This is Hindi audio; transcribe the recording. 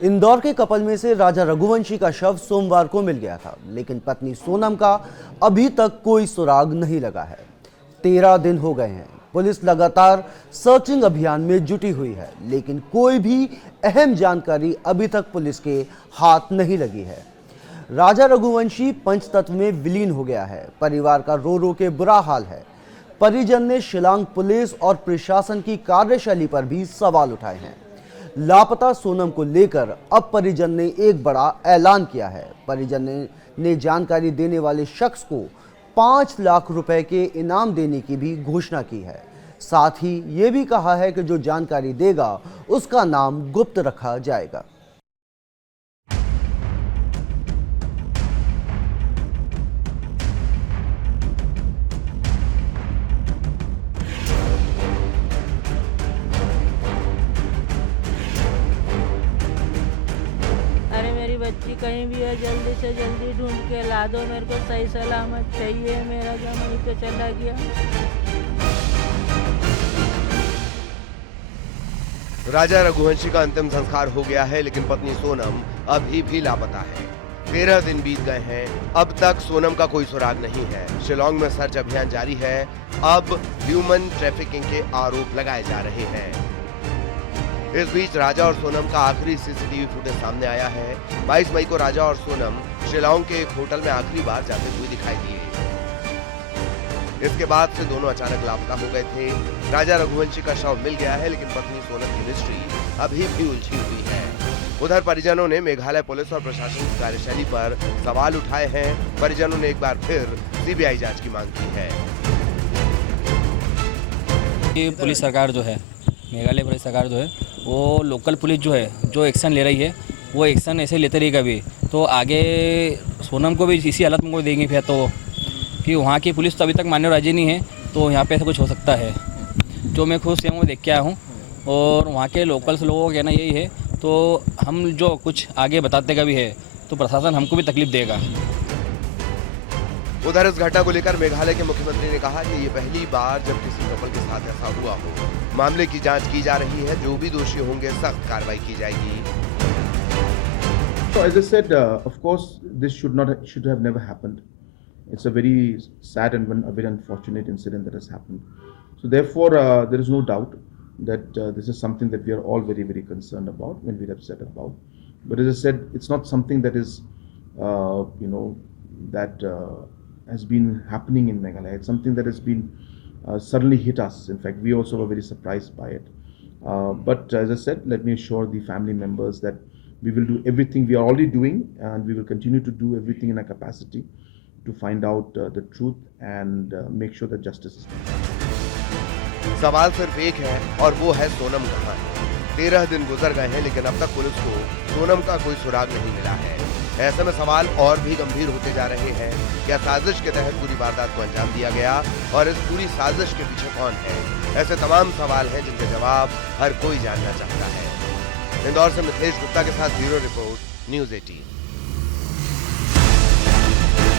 इंदौर के कपल में से राजा रघुवंशी का शव सोमवार को मिल गया था, लेकिन पत्नी सोनम का अभी तक कोई सुराग नहीं लगा है। 13 दिन हो गए हैं। पुलिस लगातार सर्चिंग अभियान में जुटी हुई है, लेकिन कोई भी अहम जानकारी अभी तक पुलिस के हाथ नहीं लगी है। राजा रघुवंशी पंचतत्व में विलीन हो गया है। परिवार का रो रो के बुरा हाल है। परिजन ने शिलांग पुलिस और प्रशासन की कार्यशैली पर भी सवाल उठाए हैं। लापता सोनम को लेकर अब परिजन ने एक बड़ा ऐलान किया है। परिजन ने जानकारी देने वाले शख्स को 5 लाख रुपए के इनाम देने की भी घोषणा की है। साथ ही ये भी कहा है कि जो जानकारी देगा उसका नाम गुप्त रखा जाएगा। अरे मेरी बच्ची कहीं भी है, जल्दी से जल्दी ढूंढ के ला दो, मेरे को सही सलामत चाहिए। मेरा जमाई तो चला गया। राजा रघुवंशी का अंतिम संस्कार हो गया है, लेकिन पत्नी सोनम अभी भी लापता है। 13 दिन बीत गए हैं, अब तक सोनम का कोई सुराग नहीं है। शिलांग में सर्च अभियान जारी है। अब ह्यूमन ट्रैफिकिंग के आरोप लगाए जा रहे हैं। इस बीच राजा और सोनम का आखिरी सीसीटीवी फुटेज सामने आया है। 22 मई को राजा और सोनम शिलांग के एक होटल में आखिरी बार जाते हुए दिखाई दिए। इसके बाद से दोनों अचानक लापता हो गए थे। राजा रघुवंशी का शव मिल गया है, लेकिन पत्नी सोनम की मिस्ट्री अभी भी उलझी हुई है। उधर परिजनों ने मेघालय पुलिस और प्रशासन की कार्यशैली पर सवाल उठाए हैं। परिजनों ने एक बार फिर सीबीआई जांच की मांग की है। ये पुलिस सरकार जो है, मेघालय पुलिस सरकार जो है, वो लोकल पुलिस जो है, जो एक्शन ले रही है, वो एक्शन ऐसे लेते रहेगा भी तो आगे सोनम को भी इसी हालत में कोई देंगे फिर तो, कि वहाँ की पुलिस तो अभी तक मानने राजी नहीं है, तो यहाँ पे ऐसा कुछ हो सकता है। जो मैं खुद स्वयं देख के आया हूँ और वहाँ के लोकल्स लोगों का कहना यही है, तो हम जो कुछ आगे बताते का भी है तो प्रशासन हमको भी तकलीफ देगा। उधर इस घटना को लेकर मेघालय के मुख्यमंत्री ने कहा कि ये पहली बार जब किसी कपल के साथ ऐसा हुआ हो। मामले की जांच की जा रही है, जो भी दोषी होंगे सख्त कार्रवाई की जाएगी। So as I said, of course, this should have never happened. It's a very sad and a very unfortunate incident that has happened. So therefore, there is no doubt that this is something that we are all very, very concerned about when we're upset about. But as I said, it's not something that is, that has been happening in Meghalaya. It's something that has been suddenly hit us. In fact, we also were very surprised by it. But as I said, let me assure the family members that we will do everything we are already doing, and we will continue to do everything in our capacity to find out the truth and make sure that justice is done. सवाल सिर्फ एक है और वो है सोनम कहाँ है। 13 दिन गुजर गए हैं, लेकिन अब तक पुलिस को सोनम का कोई सुराग नहीं मिला है। ऐसे में सवाल और भी गंभीर होते जा रहे हैं। क्या साजिश के तहत पूरी वारदात को अंजाम दिया गया और इस पूरी साजिश के पीछे कौन है? ऐसे तमाम सवाल हैं जिनके जवाब हर कोई जानना चाहता है। इंदौर से मिथिलेश गुप्ता के साथ ब्यूरो रिपोर्ट, न्यूज़ 18।